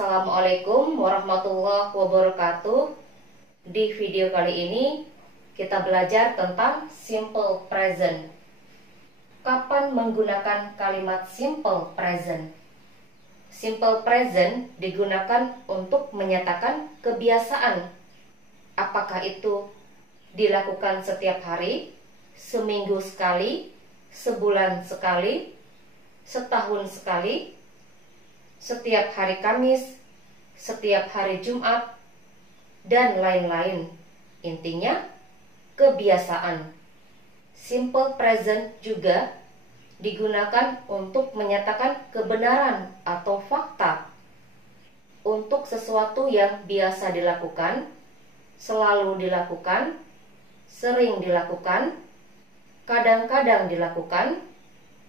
Assalamualaikum warahmatullahi wabarakatuh. Di video kali ini kita belajar tentang simple present. Kapan menggunakan kalimat simple present? Simple present digunakan untuk menyatakan kebiasaan. Apakah itu dilakukan setiap hari, seminggu sekali, sebulan sekali, setahun sekali, setiap hari Kamis, setiap hari Jumat, dan lain-lain. Intinya, kebiasaan. Simple present juga digunakan untuk menyatakan kebenaran atau fakta. Untuk sesuatu yang biasa dilakukan, selalu dilakukan, sering dilakukan, kadang-kadang dilakukan,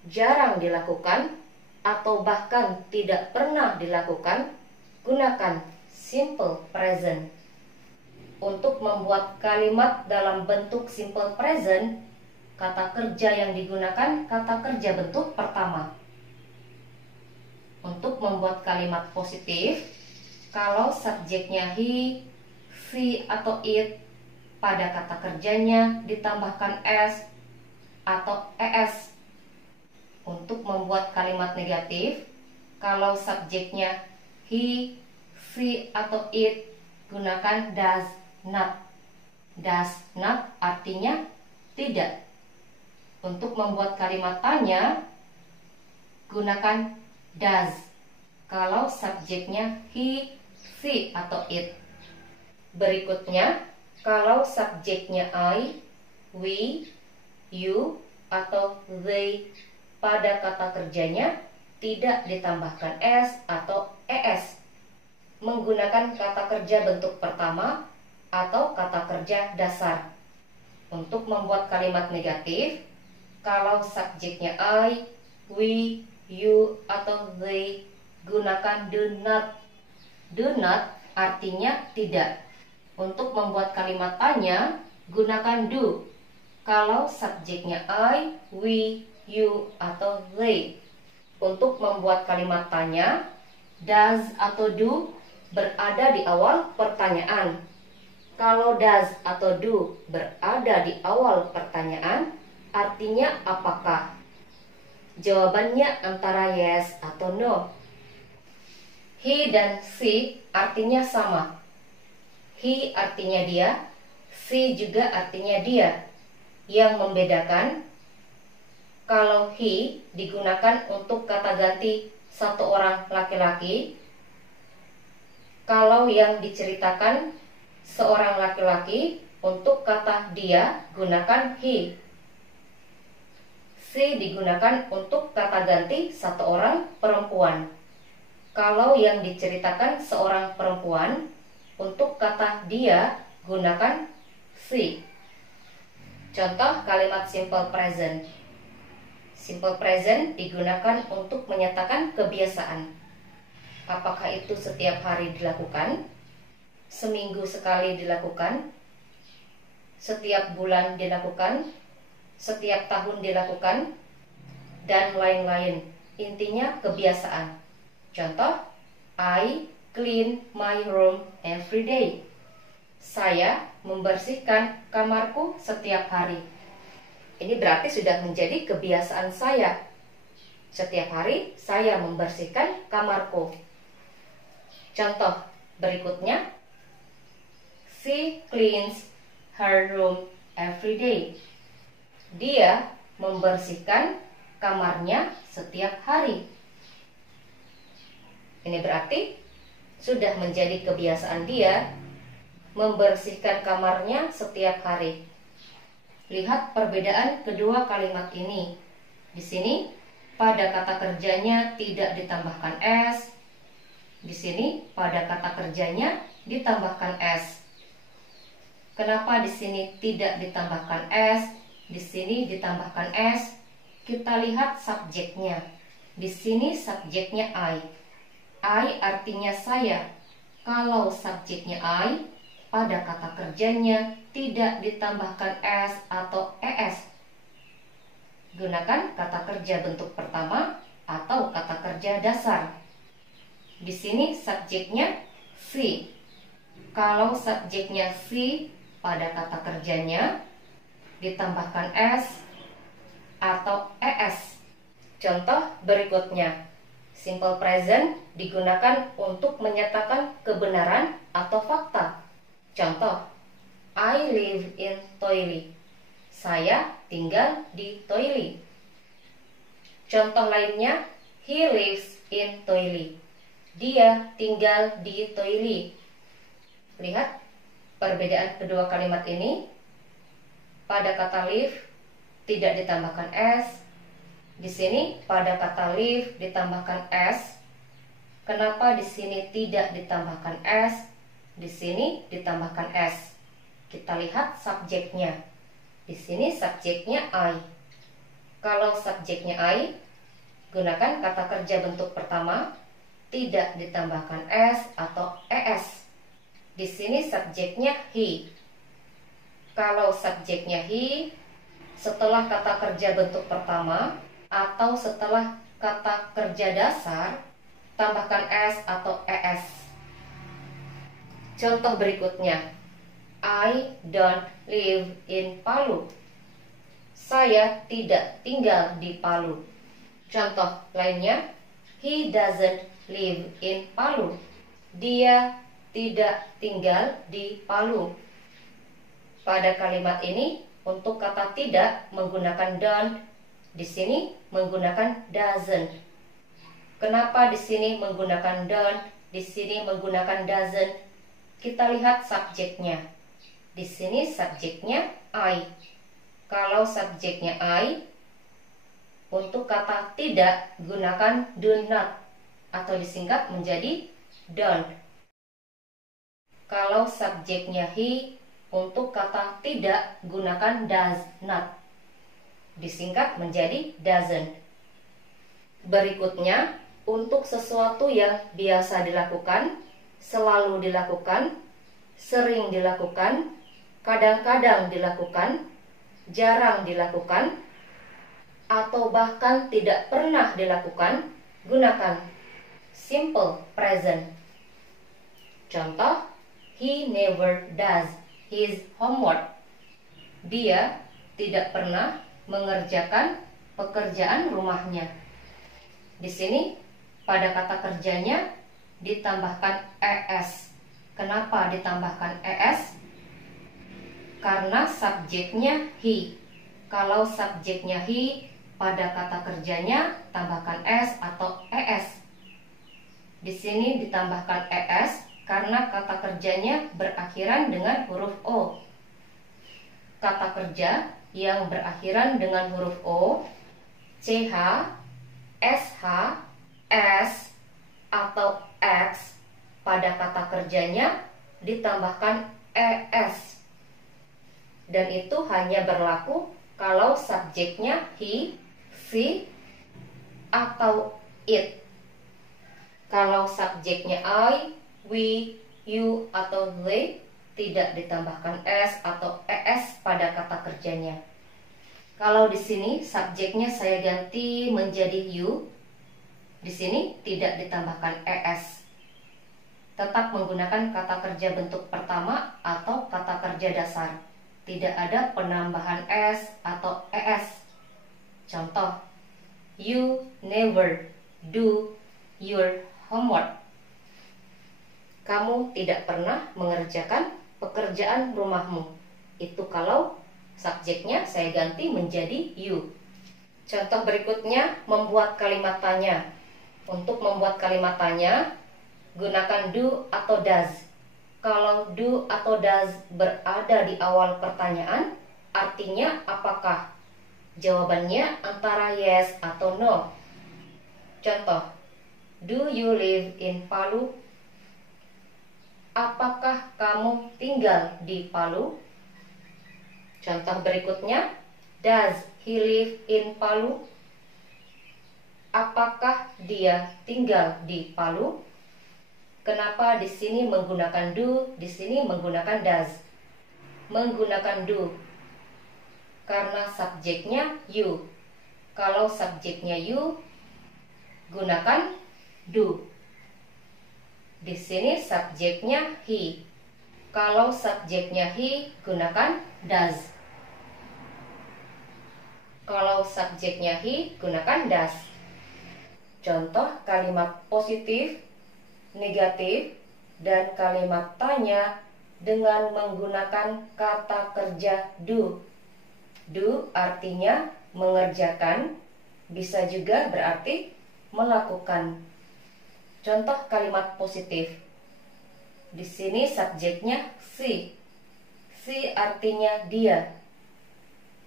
jarang dilakukan, atau bahkan tidak pernah dilakukan, gunakan simple present. Untuk membuat kalimat dalam bentuk simple present, kata kerja yang digunakan kata kerja bentuk pertama. Untuk membuat kalimat positif, kalau subjeknya he, she, atau it, pada kata kerjanya ditambahkan s atau es. Untuk membuat kalimat negatif, kalau subjeknya he, she, atau it, gunakan does not. Does not artinya tidak. Untuk membuat kalimat tanya, gunakan does. Kalau subjeknya he, she, atau it. Berikutnya, kalau subjeknya I, we, you, atau they, pada kata kerjanya tidak ditambahkan s atau es. Menggunakan kata kerja bentuk pertama atau kata kerja dasar. Untuk membuat kalimat negatif, kalau subjeknya I, we, you, atau they, gunakan do not. Do not artinya tidak. Untuk membuat kalimat tanya, gunakan do. Kalau subjeknya I, we, you, atau they. Untuk membuat kalimat tanya, does atau do berada di awal pertanyaan. Kalau does atau do berada di awal pertanyaan, artinya apakah? Jawabannya antara yes atau no. He dan she artinya sama. He artinya dia, she juga artinya dia. Yang membedakan, kalau he digunakan untuk kata ganti satu orang laki-laki. Kalau yang diceritakan seorang laki-laki, untuk kata dia gunakan he. She digunakan untuk kata ganti satu orang perempuan. Kalau yang diceritakan seorang perempuan, untuk kata dia gunakan she. Contoh kalimat simple present. Simple present digunakan untuk menyatakan kebiasaan. Apakah itu setiap hari dilakukan, seminggu sekali dilakukan, setiap bulan dilakukan, setiap tahun dilakukan, dan lain-lain. Intinya kebiasaan. Contoh, I clean my room every day. Saya membersihkan kamarku setiap hari. Ini berarti sudah menjadi kebiasaan saya. Setiap hari saya membersihkan kamarku. Contoh berikutnya, she cleans her room every day. Dia membersihkan kamarnya setiap hari. Ini berarti sudah menjadi kebiasaan dia membersihkan kamarnya setiap hari. Lihat perbedaan kedua kalimat ini. Di sini pada kata kerjanya tidak ditambahkan s. Di sini pada kata kerjanya ditambahkan s. Kenapa di sini tidak ditambahkan s? Di sini ditambahkan s. Kita lihat subjeknya. Di sini subjeknya I. I artinya saya. Kalau subjeknya I, pada kata kerjanya tidak ditambahkan s atau es. Gunakan kata kerja bentuk pertama atau kata kerja dasar. Di sini subjeknya she. Kalau subjeknya she pada kata kerjanya ditambahkan s atau es. Contoh berikutnya. Simple present digunakan untuk menyatakan kebenaran atau fakta. Contoh, I live in Toili. Saya tinggal di Toili. Contoh lainnya, he lives in Toili. Dia tinggal di Toili. Lihat perbedaan kedua kalimat ini. Pada kata live tidak ditambahkan s. Di sini pada kata live ditambahkan s. Kenapa di sini tidak ditambahkan s? Di sini ditambahkan s. Kita lihat subjeknya. Di sini subjeknya I. Kalau subjeknya I, gunakan kata kerja bentuk pertama, tidak ditambahkan s atau es. Di sini subjeknya he. Kalau subjeknya he, setelah kata kerja bentuk pertama atau setelah kata kerja dasar, tambahkan s atau es. Contoh berikutnya, I don't live in Palu. Saya tidak tinggal di Palu. Contoh lainnya, he doesn't live in Palu. Dia tidak tinggal di Palu. Pada kalimat ini, untuk kata tidak menggunakan don't, di sini menggunakan doesn't. Kenapa di sini menggunakan don't, di sini menggunakan doesn't? Kita lihat subjeknya. Di sini subjeknya I. Kalau subjeknya I, untuk kata tidak gunakan do not atau disingkat menjadi don't. Kalau subjeknya he, untuk kata tidak gunakan does not, disingkat menjadi doesn't. Berikutnya, untuk sesuatu yang biasa dilakukan, selalu dilakukan, sering dilakukan, kadang-kadang dilakukan, jarang dilakukan, atau bahkan tidak pernah dilakukan, gunakan simple present. Contoh, he never does his homework. Dia tidak pernah mengerjakan pekerjaan rumahnya. Di sini pada kata kerjanya ditambahkan es. Kenapa ditambahkan es? Karena subjeknya he. Kalau subjeknya he, pada kata kerjanya tambahkan s atau es. Di sini ditambahkan es karena kata kerjanya berakhiran dengan huruf o. Kata kerja yang berakhiran dengan huruf o, ch, sh, s, atau x, pada kata kerjanya ditambahkan es. Dan itu hanya berlaku kalau subjeknya he, she, atau it. Kalau subjeknya I, we, you, atau they, tidak ditambahkan s atau es pada kata kerjanya. Kalau di sini subjeknya saya ganti menjadi you, di sini tidak ditambahkan es. Tetap menggunakan kata kerja bentuk pertama atau kata kerja dasar. Tidak ada penambahan s atau es. Contoh, you never do your homework. Kamu tidak pernah mengerjakan pekerjaan rumahmu. Itu kalau subjeknya saya ganti menjadi you. Contoh berikutnya, membuat kalimat tanya. Untuk membuat kalimat tanya, gunakan do atau does. Kalau do atau does berada di awal pertanyaan, artinya apakah? Jawabannya antara yes atau no. Contoh, do you live in Palu? Apakah kamu tinggal di Palu? Contoh berikutnya, does he live in Palu? Apakah dia tinggal di Palu? Kenapa di sini menggunakan do, di sini menggunakan does? Menggunakan do karena subjeknya you. Kalau subjeknya you, gunakan do. Di sini subjeknya he. Kalau subjeknya he, gunakan does. Kalau subjeknya he, gunakan does. Contoh kalimat positif, negatif, dan kalimat tanya dengan menggunakan kata kerja do. Do artinya mengerjakan, bisa juga berarti melakukan. Contoh kalimat positif. Di sini subjeknya she. She artinya dia.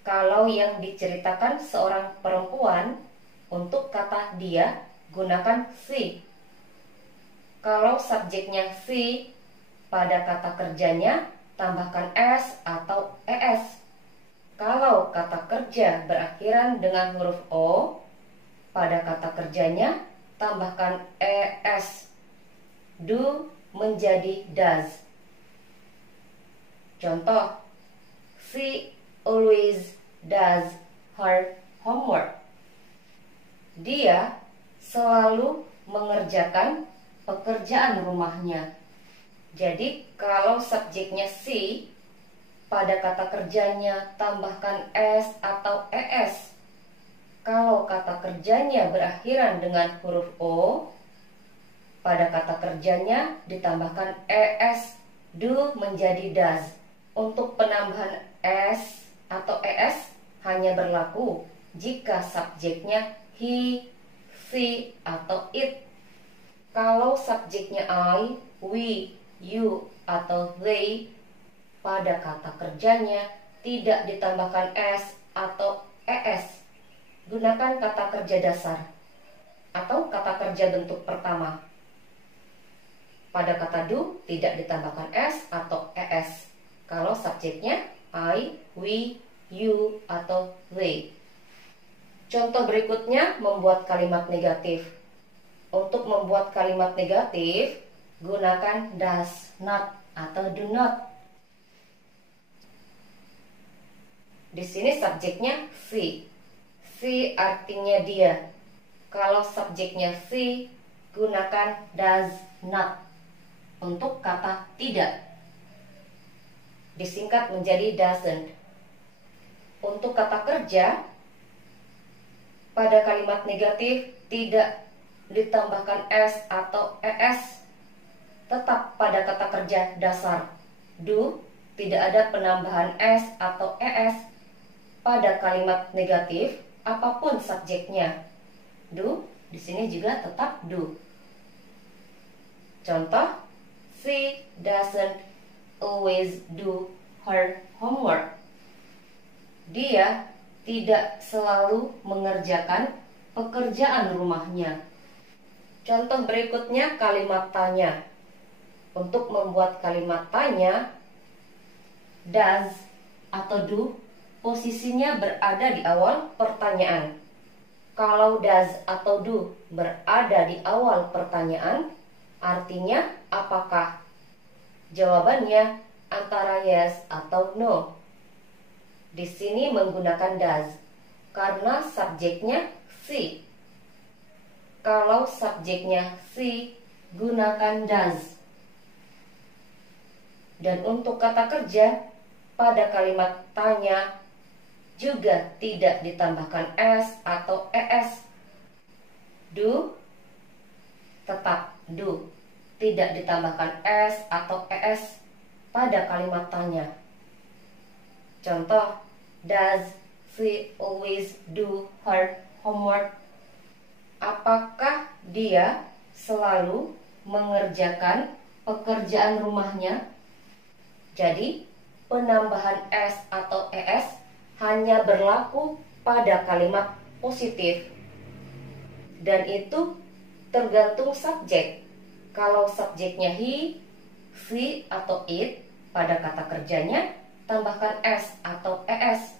Kalau yang diceritakan seorang perempuan, untuk kata dia gunakan she. Kalau subjeknya she, pada kata kerjanya tambahkan s atau es. Kalau kata kerja berakhiran dengan huruf o, pada kata kerjanya tambahkan es. Do menjadi does. Contoh, she always does her homework. Dia selalu mengerjakan pekerjaan rumahnya. Jadi kalau subjeknya she, pada kata kerjanya tambahkan s atau es. Kalau kata kerjanya berakhiran dengan huruf o, pada kata kerjanya ditambahkan es. Do menjadi does. Untuk penambahan s atau es hanya berlaku jika subjeknya he, she, atau it. Kalau subjeknya I, we, you, atau they, pada kata kerjanya tidak ditambahkan s atau es. Gunakan kata kerja dasar atau kata kerja bentuk pertama. Pada kata do tidak ditambahkan s atau es. Kalau subjeknya I, we, you, atau they. Contoh berikutnya membuat kalimat negatif. Untuk membuat kalimat negatif, gunakan does not atau do not. Di sini subjeknya she. She artinya dia. Kalau subjeknya she, gunakan does not. Untuk kata tidak, disingkat menjadi doesn't. Untuk kata kerja, pada kalimat negatif tidak ditambahkan s atau es. Tetap pada kata kerja dasar do, tidak ada penambahan s atau es. Pada kalimat negatif, apapun subjeknya do, di sini juga tetap do. Contoh, she doesn't always do her homework. Dia tidak selalu mengerjakan pekerjaan rumahnya. Contoh berikutnya kalimat tanya. Untuk membuat kalimat tanya, does atau do posisinya berada di awal pertanyaan. Kalau does atau do berada di awal pertanyaan, artinya apakah? Jawabannya antara yes atau no. Di sini menggunakan does karena subjeknya she. Kalau subjeknya she, gunakan does. Dan untuk kata kerja, pada kalimat tanya juga tidak ditambahkan s atau es. Do, tetap do. Tidak ditambahkan s atau es pada kalimat tanya. Contoh, does she always do her homework? Apakah dia selalu mengerjakan pekerjaan rumahnya? Jadi, penambahan s atau es hanya berlaku pada kalimat positif. Dan itu tergantung subjek. Kalau subjeknya he, she, atau it, pada kata kerjanya tambahkan s atau es.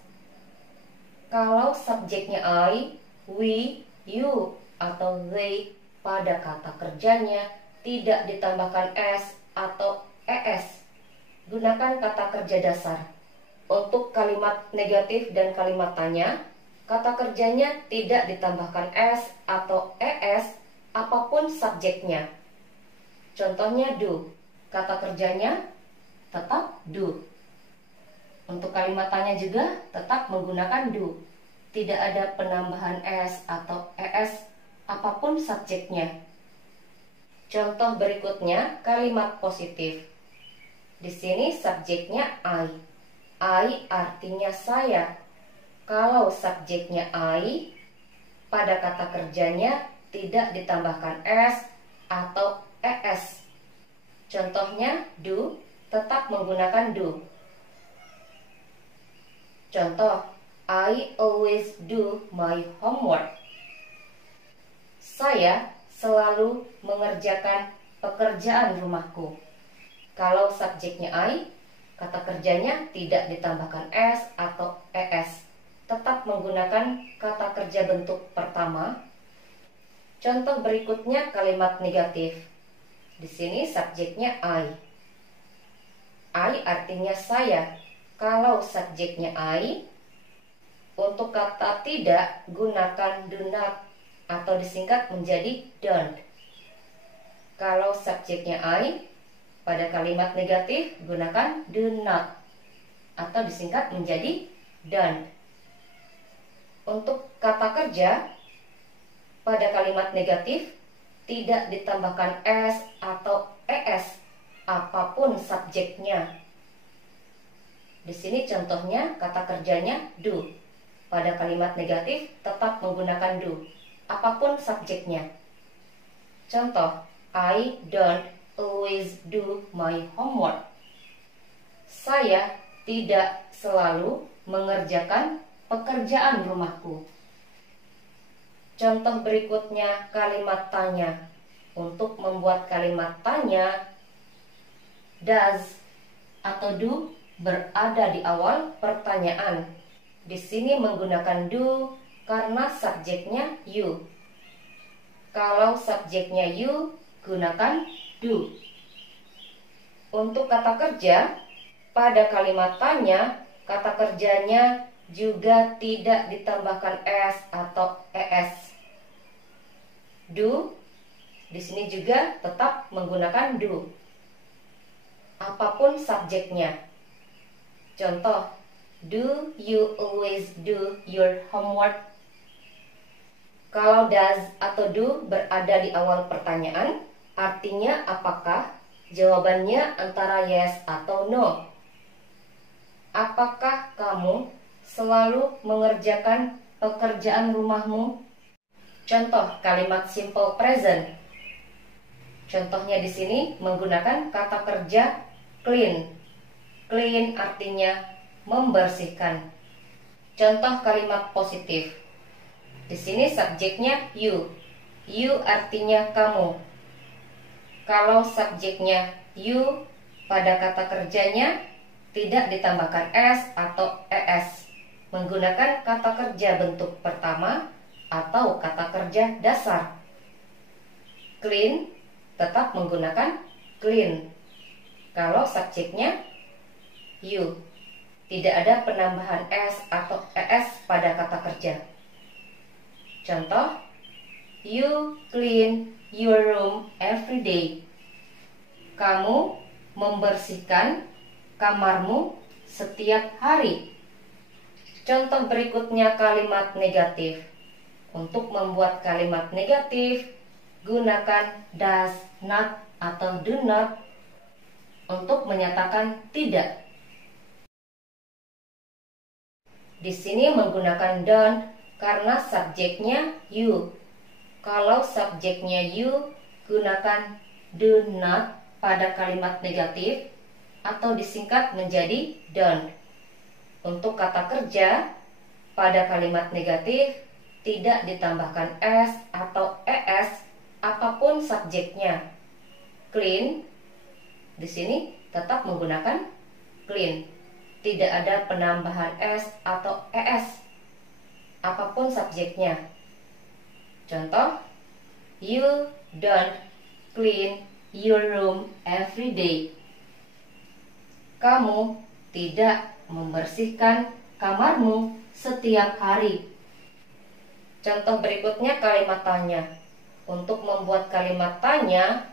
Kalau subjeknya I, we, you, atau they, pada kata kerjanya tidak ditambahkan s atau es. Gunakan kata kerja dasar. Untuk kalimat negatif dan kalimat tanya, kata kerjanya tidak ditambahkan s atau es apapun subjeknya. Contohnya do. Kata kerjanya tetap do. Untuk kalimat tanya juga tetap menggunakan do. Tidak ada penambahan s atau es apapun subjeknya. Contoh berikutnya kalimat positif. Di sini subjeknya I. I artinya saya. Kalau subjeknya I, pada kata kerjanya tidak ditambahkan s atau es. Contohnya do, tetap menggunakan do. Contoh, I always do my homework. Saya selalu mengerjakan pekerjaan rumahku. Kalau subjeknya I, kata kerjanya tidak ditambahkan s atau es. Tetap menggunakan kata kerja bentuk pertama. Contoh berikutnya kalimat negatif. Di sini subjeknya I. I artinya saya. Kalau subjeknya I, untuk kata tidak gunakan do not atau disingkat menjadi don't. Kalau subjeknya I, pada kalimat negatif gunakan do not atau disingkat menjadi don't. Untuk kata kerja, pada kalimat negatif tidak ditambahkan s atau es apapun subjeknya. Di sini contohnya kata kerjanya do. Pada kalimat negatif tetap menggunakan do, apapun subjeknya. Contoh, I don't always do my homework. Saya tidak selalu mengerjakan pekerjaan rumahku. Contoh berikutnya kalimat tanya. Untuk membuat kalimat tanya, does atau do berada di awal pertanyaan. Di sini menggunakan do karena subjeknya you. Kalau subjeknya you, gunakan do. Untuk kata kerja, pada kalimat tanya, kata kerjanya juga tidak ditambahkan s atau es. Do, di sini juga tetap menggunakan do, apapun subjeknya. Contoh, do you always do your homework? Kalau does atau do berada di awal pertanyaan, artinya apakah? Jawabannya antara yes atau no. Apakah kamu selalu mengerjakan pekerjaan rumahmu? Contoh kalimat simple present. Contohnya di sini menggunakan kata kerja clean. Clean artinya membersihkan. Contoh kalimat positif. Di sini subjeknya you. You artinya kamu. Kalau subjeknya you, pada kata kerjanya tidak ditambahkan s atau es. Menggunakan kata kerja bentuk pertama atau kata kerja dasar. Clean tetap menggunakan clean. Kalau subjeknya you, tidak ada penambahan s atau es pada kata kerja. Contoh, you clean your room every day. Kamu membersihkan kamarmu setiap hari. Contoh berikutnya kalimat negatif. Untuk membuat kalimat negatif, gunakan does not atau do not untuk menyatakan tidak. Di sini menggunakan don't karena subjeknya you. Kalau subjeknya you, gunakan do not pada kalimat negatif atau disingkat menjadi don't. Untuk kata kerja, pada kalimat negatif tidak ditambahkan s atau es apapun subjeknya. Clean, di sini tetap menggunakan clean. Tidak ada penambahan s atau es apapun subjeknya. Contoh, you don't clean your room every day. Kamu tidak membersihkan kamarmu setiap hari. Contoh berikutnya kalimat tanya. Untuk membuat kalimat tanya,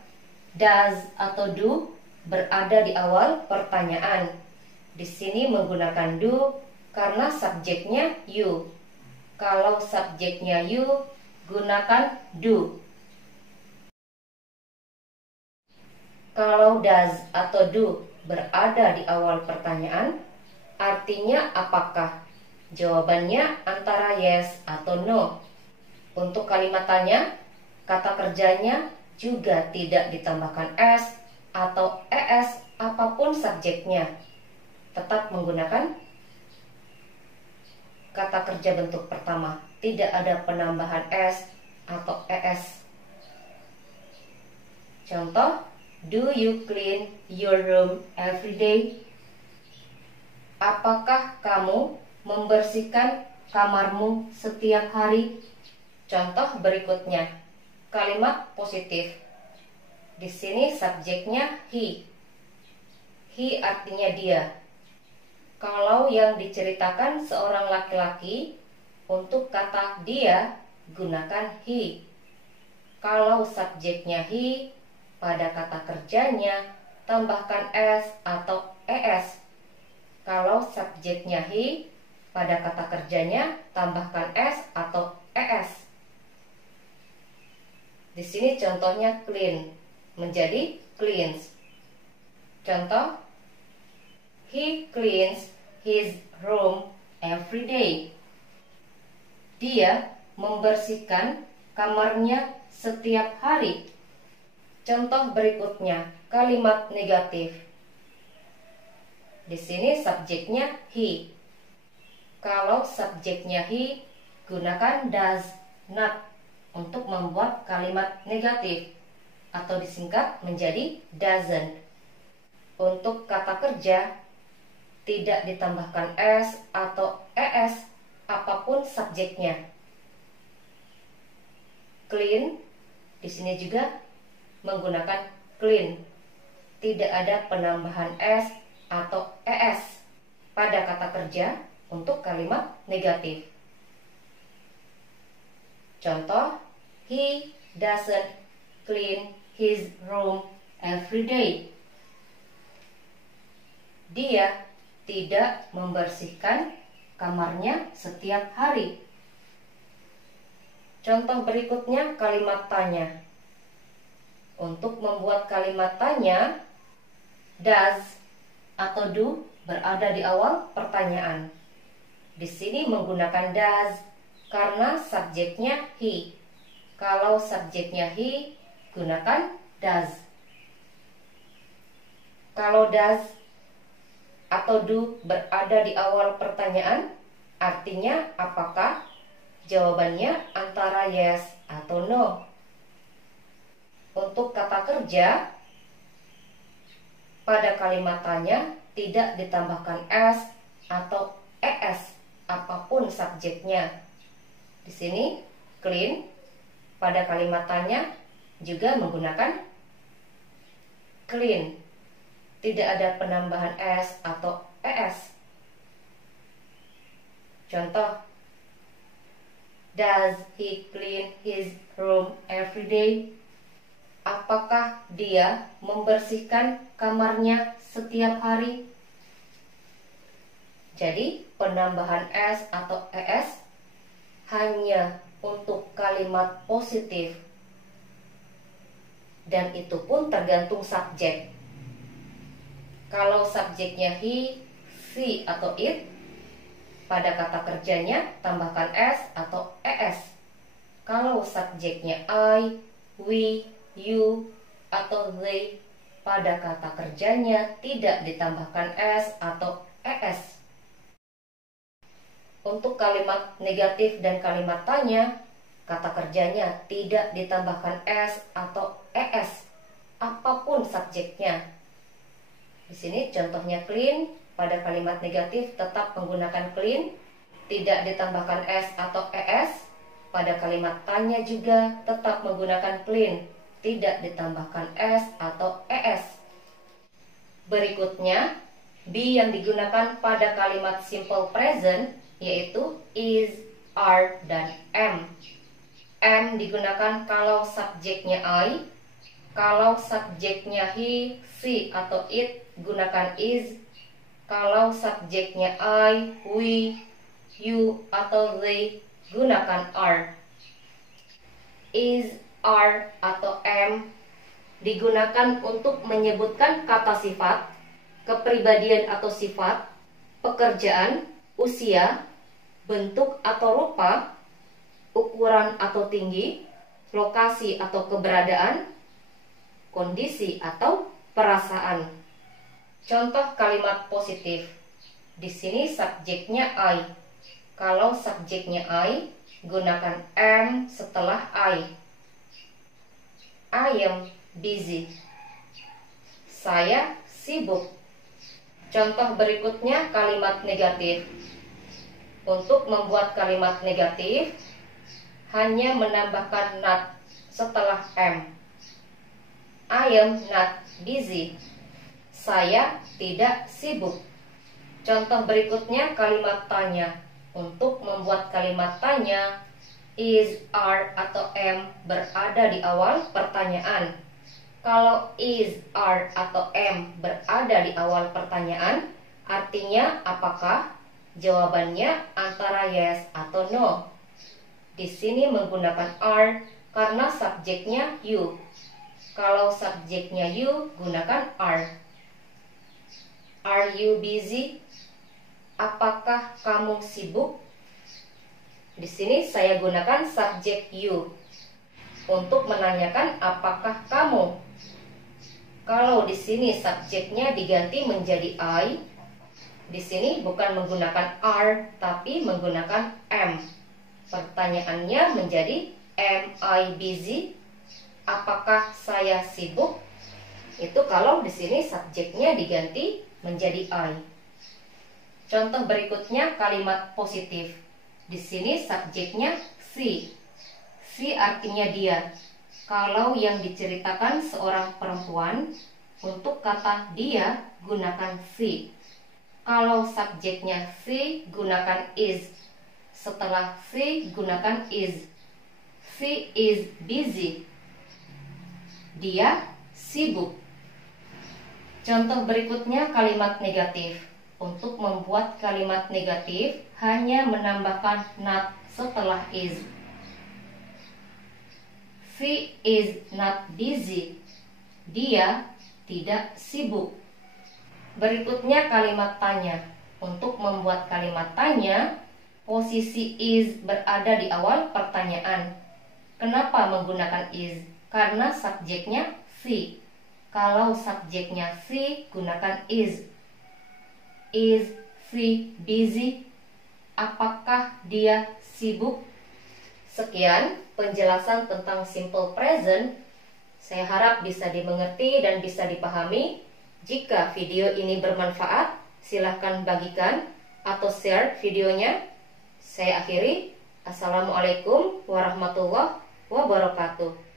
Does atau do berada di awal pertanyaan. Di sini menggunakan do karena subjeknya you. Kalau subjeknya you, gunakan do. Kalau does atau do berada di awal pertanyaan, artinya apakah? Jawabannya antara yes atau no. Untuk kalimat tanya, kata kerjanya juga tidak ditambahkan s atau es apapun subjeknya. Tetap menggunakan kata kerja bentuk pertama. Tidak ada penambahan s atau es. Contoh, do you clean your room every day? Apakah kamu membersihkan kamarmu setiap hari? Contoh berikutnya, kalimat positif. Di sini subjeknya he. He artinya dia. Kalau yang diceritakan seorang laki-laki, untuk kata dia gunakan he. Kalau subjeknya he, pada kata kerjanya tambahkan s atau es. Kalau subjeknya he, pada kata kerjanya tambahkan s atau es. Di sini contohnya clean menjadi cleans. Contoh, he cleans his room every day. Dia membersihkan kamarnya setiap hari. Contoh berikutnya, kalimat negatif. Di sini subjeknya he. Kalau subjeknya he, gunakan does not untuk membuat kalimat negatif atau disingkat menjadi doesn't. Untuk kata kerja tidak ditambahkan s atau es apapun subjeknya. Clean di sini juga menggunakan clean. Tidak ada penambahan s atau es pada kata kerja untuk kalimat negatif. Contoh, he doesn't clean his room every day. Dia tidak membersihkan kamarnya setiap hari. Contoh berikutnya kalimat tanya. Untuk membuat kalimat tanya, does atau do berada di awal pertanyaan. Di sini menggunakan does karena subjeknya he. Kalau subjeknya he, gunakan does. Kalau does atau do berada di awal pertanyaan, artinya apakah? Jawabannya antara yes atau no. Untuk kata kerja, pada kalimat tanya tidak ditambahkan s atau es apapun subjeknya. Di sini clean pada kalimat tanya juga menggunakan clean. Tidak ada penambahan s atau es. Contoh, does he clean his room every day? Apakah dia membersihkan kamarnya setiap hari? Jadi penambahan s atau es hanya untuk kalimat positif, dan itu pun tergantung subjek. Kalau subjeknya he, she atau it, pada kata kerjanya tambahkan s atau es. Kalau subjeknya I, we, you atau they, pada kata kerjanya tidak ditambahkan s atau es. Untuk kalimat negatif dan kalimat tanya, kata kerjanya tidak ditambahkan s atau es apapun subjeknya. Di sini contohnya clean, pada kalimat negatif tetap menggunakan clean, tidak ditambahkan s atau es. Pada kalimat tanya juga tetap menggunakan clean, tidak ditambahkan s atau es. Berikutnya, be yang digunakan pada kalimat simple present yaitu is, are, dan am. Am digunakan kalau subjeknya I, Kalau subjeknya he, she, atau it, gunakan is. Kalau subjeknya I, we, you, atau they, gunakan are. Is, are, atau am digunakan untuk menyebutkan kata sifat, kepribadian atau sifat, pekerjaan, usia, bentuk atau rupa, ukuran atau tinggi, lokasi atau keberadaan, kondisi atau perasaan. Contoh kalimat positif. Di sini subjeknya I. Kalau subjeknya I, gunakan am setelah I. I am busy. Saya sibuk. Contoh berikutnya kalimat negatif. Untuk membuat kalimat negatif, hanya menambahkan not setelah am. I am not busy. Saya tidak sibuk. Contoh berikutnya kalimat tanya. Untuk membuat kalimat tanya, is, are, atau am berada di awal pertanyaan. Kalau is, are, atau am berada di awal pertanyaan, artinya apakah? Jawabannya antara yes atau no. Di sini menggunakan are karena subjeknya you. Kalau subjeknya you, gunakan are. Are you busy? Apakah kamu sibuk? Di sini saya gunakan subjek you untuk menanyakan apakah kamu. Kalau di sini subjeknya diganti menjadi I, di sini bukan menggunakan are tapi menggunakan am. Pertanyaannya menjadi am I busy? Apakah saya sibuk? Itu kalau di sini subjeknya diganti menjadi I. Contoh berikutnya kalimat positif. Di sini subjeknya she. She artinya dia. Kalau yang diceritakan seorang perempuan, untuk kata dia gunakan she. Kalau subjeknya she, gunakan is. Setelah she, gunakan is. She is busy. Dia sibuk. Contoh berikutnya kalimat negatif. Untuk membuat kalimat negatif, hanya menambahkan not setelah is. She is not busy. Dia tidak sibuk. Berikutnya kalimat tanya. Untuk membuat kalimat tanya, posisi is berada di awal pertanyaan. Kenapa menggunakan is? Karena subjeknya she. Kalau subjeknya she, gunakan is. Is she busy? Apakah dia sibuk? Sekian penjelasan tentang simple present. Saya harap bisa dimengerti dan bisa dipahami. Jika video ini bermanfaat, silahkan bagikan atau share videonya. Saya akhiri. Assalamualaikum warahmatullahi wabarakatuh.